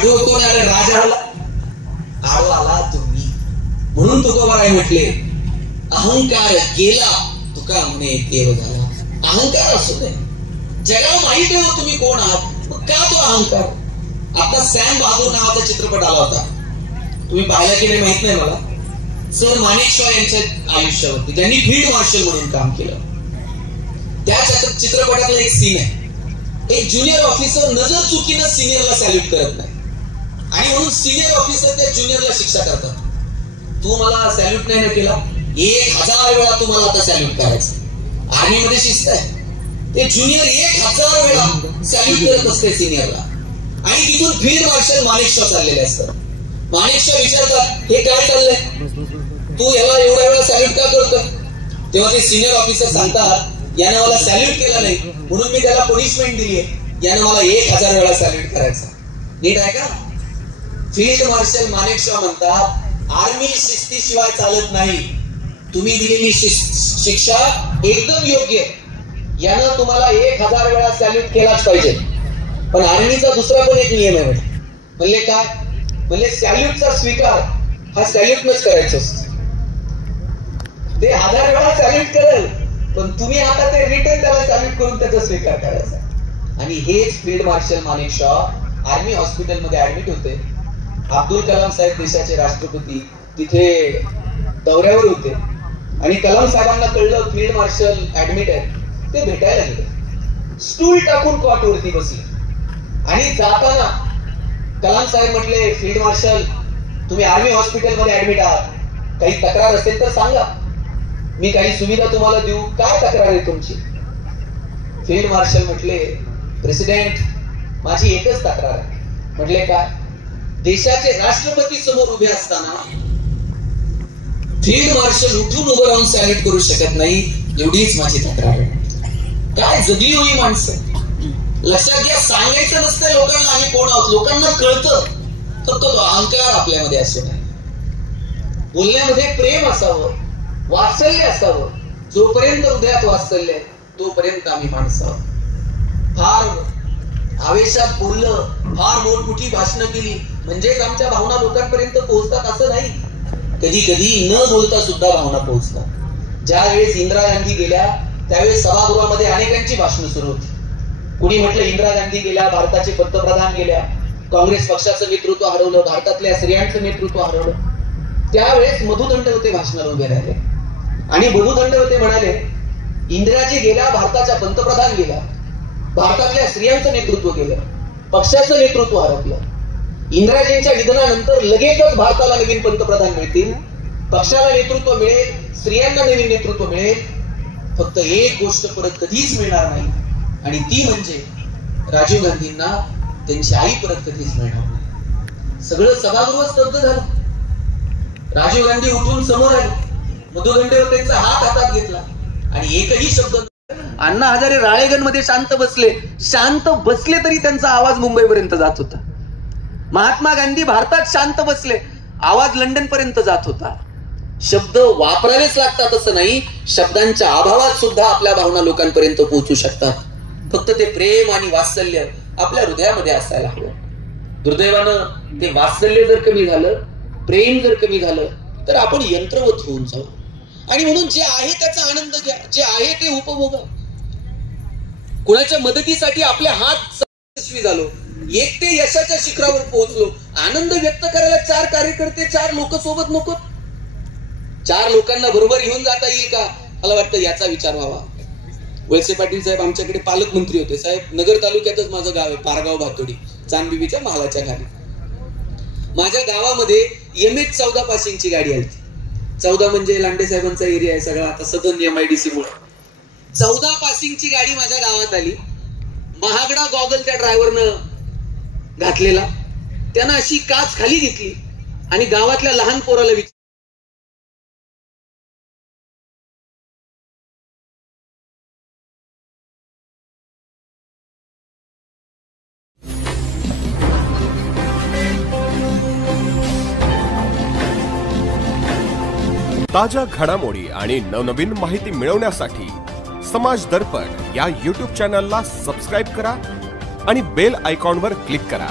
आडवं कोण आलं? राजा आला. आडवा आला तुम्ही. म्हणून तुकोबाराय म्हटले, अहंकार गेला तुका म्हणे देव झाला. अहंकार असू दे, जगाला माहिती आहे तुम्ही कोण आहात, मग का तो अहंकार? आता सॅम बहादूर नावाचा चित्रपट आला होता, तुम्ही पाहिला की नाही माहित नाही मला. सर माणेकशॉ यांच्या आयुष्यावरती त्यांनी फील्ड मार्शल म्हणून काम केलं. त्या चित्रपटातला एक सीन आहे, एक ज्युनियर ऑफिसर नजर चुकीनं सिनियरला सॅल्यूट करत नाही आणि म्हणून सिनियर ऑफिसर त्या ज्युनियरला शिक्षा करतात. तू मला सॅल्यूट नाही ना केला, 1000 वेळा तुम्हाला आता सॅल्यूट करायचं. आर्मी मध्ये शिस्त आहे, ते ज्युनियर 1000 वेळा सॅल्यूट करत असते सिनियरला. आणि तिथून फील्ड मार्शल माणेकशॉ चाललेले असतात. माणेकशॉ विचारतात, हे काय चाललंय, तू याला एवढ्या वेळा सॅल्यूट का करतोय? तेव्हा ते सिनियर ऑफिसर सांगतात, याने मला सॅल्यूट केला नाही म्हणून मी त्याला पनिशमेंट दिली आहे, याने मला 1000 वेळा सॅल्यूट करायचा. नीट आहे का? फील्ड मार्शल माणेकशॉ म्हणतात, आर्मी शिस्तीशिवाय चालत नाही. तुम्ही दिलेली शिक्षा एकदम योग्य आहे, यानं तुम्हाला 1000 वेळा सॅल्यूट केलाच पाहिजे. पण आर्मीचा दुसरा पण एक नियम आहे. म्हणले काय? म्हणले सॅल्यूटचा स्वीकार हा सॅल्यूटनच करायचा असतो. ते 1000 वेळा सॅल्यूट करेल, पण तुम्ही आता ते रिटर्न त्याला सॅल्यूट करून त्याचा स्वीकार करायचा. आणि हेच फील्ड मार्शल माणेकशॉ आर्मी हॉस्पिटलमध्ये ऍडमिट होते. अब्दुल कलाम साहेब देशाचे राष्ट्रपती तिथे दौऱ्यावर होते आणि कलाम साहेबांना कळलं फील्ड मार्शल ऍडमिट आहे. ते भेटायला गेले, स्टूल टाकून कॉट वरती बसले आणि जाताना कलाम साहेब म्हटले, फील्ड मार्शल तुम्ही आर्मी हॉस्पिटलमध्ये ऍडमिट आहात, काही तक्रार असेल तर सांगा, मी काही सुविधा तुम्हाला देऊ. काय तक्रार आहे तुमची? फील्ड मार्शल म्हटले, प्रेसिडेंट माझी एकच तक्रार आहे. म्हटले काय? देशाचे राष्ट्रपती समोर उभे असताना फील्ड मार्शल उठून उभं राहून सॅल्यूट करू शकत नाही, एवढीच माझी तक्रार आहे. काय जगली होई माणसं. लक्षात घ्या, सांगायचं नसतंय लोकांना आम्ही कोण आहोत, लोकांना कळतं, फक्त तो अहंकार आपल्यामध्ये असू नये. बोलण्यामध्ये प्रेम असावं, वात्सल्य असावं. जोपर्यंत हृदयात वात्सल्य आहे तोपर्यंत आम्ही माणसं आहोत. फार आवेशात बोललं, फार मोठमोठी भाषणं केली म्हणजेच आमच्या भावना लोकांपर्यंत पोहोचतात असं नाही. कधी कधी न बोलता सुद्धा भावना पोहोचतात. ज्या वेळेस इंदिरा गांधी गेल्या त्यावेळेस सभागृहामध्ये अनेकांची भाषणं सुरू होती. कुणी म्हटलं इंदिरा गांधी गेल्या, भारताचे पंतप्रधान गेल्या, काँग्रेस पक्षाचं नेतृत्व हरवलं, भारतातल्या स्त्रियांचं नेतृत्व हरवलं. त्यावेळेस मधु दंडवते भाषणाला उभे राहिले आणि मधु दंडवते म्हणाले, इंदिराजी गेल्या, भारताच्या पंतप्रधान गेल्या, भारतातल्या स्त्रियांचं नेतृत्व गेलं, पक्षाचं नेतृत्व हरपलं. इंदिराजींच्या निधनानंतर लगेचच भारताला नवीन पंतप्रधान मिळतील, पक्षाला नेतृत्व मिळेल, स्त्रियांना नवीन नेतृत्व मिळेल. फक्त एक गोष्ट परत कधीच मिळणार नाही आणि ती म्हणजे राजीव गांधींना त्यांची आई परत कधीच मिळणार नाही. सगळं सभागृह स्तब्ध झालं. राजीव गांधी उठून समोर आले, मधु दंडवतेचा हात हातात घेतला आणि एकही शब्द. अण्णा हजारे राळेगण मध्ये शांत बसले तरी त्यांचा आवाज मुंबईपर्यंत जात होता. महात्मा गांधी भारतात शांत बसले, आवाज लंडन पर्यंत जात होता. शब्द वापरावेच लागतात असं नाही, शब्दांच्या अभावात सुद्धा आपल्या भावना लोकांपर्यंत पोहोचू शकतात. फक्त ते प्रेम आणि वात्सल्य आपल्या हृदयामध्ये असायला हवं. दुर्दैवानं ते वात्सल्य जर कमी झालं, प्रेम जर कमी झालं तर आपण यंत्रवत होऊन जाऊ. आणि म्हणून जे आहे त्याचा आनंद घ्या, जे आहे ते उपभोगा. कुणाच्या मदतीसाठी आपले हात यशस्वी झालो, एकटे यशाच्या शिखरावर पोहोचलो, आनंद व्यक्त करायला 4 कार्यकर्ते 4 लोक सोबत नको. 4 लोकांना बरोबर घेऊन जाता येईल का? मला वाटतं याचा विचार व्हावा. वळसे पाटील साहेब आमच्याकडे पालकमंत्री होते. साहेब, नगर तालुक्यातच माझं गाव आहे, पारगाव भातोडी, चांदबिबीच्या महालाच्या खाली. माझ्या गावामध्ये MH14 पासिंगची गाडी आली. 14 म्हणजे लांडे साहेबांचा एरिया आहे सगळा, आता सदन MIDC मुळे 14 पासिंगची गाडी माझ्या गावात आली. महागडा गॉगल त्या ड्रायव्हरनं घातलेला, त्यानं अशी काच खाली घेतली आणि गावातल्या लहान पोराला विचारलं, ताज्या घडामोडी आणि नवनवीन माहिती मिळवण्यासाठी समाज दर्पण या YouTube चॅनलला सबस्क्राइब करा आणि बेल आयकॉनवर क्लिक करा.